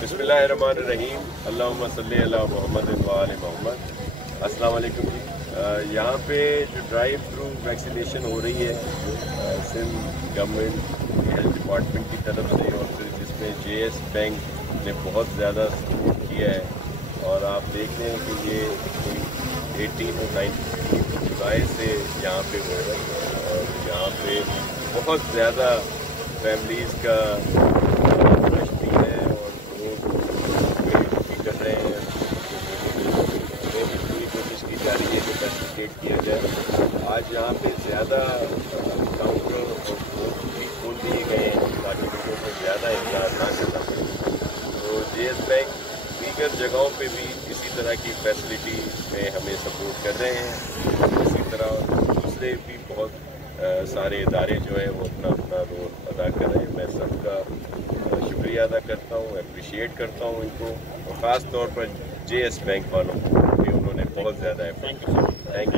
बिस्मिल्लाहिर्रहमानिर्रहीम अल्लाहुम्मा सल्ली अला मुहम्मद व आले मोहम्मद। अस्सलाम वालेकुम जी। यहाँ पे जो ड्राइव थ्रू वैक्सीनेशन हो रही है सिंध गवर्नमेंट हेल्थ डिपार्टमेंट की तरफ से, और फिर जिसमें JS बैंक ने बहुत ज़्यादा सपोर्ट किया है, और आप देख रहे हैं कि ये 18 और 19 जुलाई से यहाँ पे हो रहा है, और यहाँ पे बहुत ज़्यादा फैमिलीज़ का रश भी है और लोग वेट भी कर रहे हैं। पूरी कोशिश की जा रही है कि फैसिलिटेट किया जाए। आज यहाँ पे ज़्यादा काउंटर और बूथ भी खोल दिए गए हैं ताकि लोगों को ज़्यादा इंतजार ना करना पड़े। तो JS बैंक दीगर जगहों पे भी इसी तरह की फैसिलिटी में हमें सपोर्ट कर रहे हैं। इसी तरह दूसरे भी बहुत सारे इदारे जो है वो अपना अपना रोल अदा कर रहे हैं। मैं सबका शुक्रिया अदा करता हूँ, अप्रिशिएट करता हूँ इनको, और ख़ास तौर पर JS बैंक वालों को कि उन्होंने बहुत ज़्यादा एफर्ट किया। Thank you.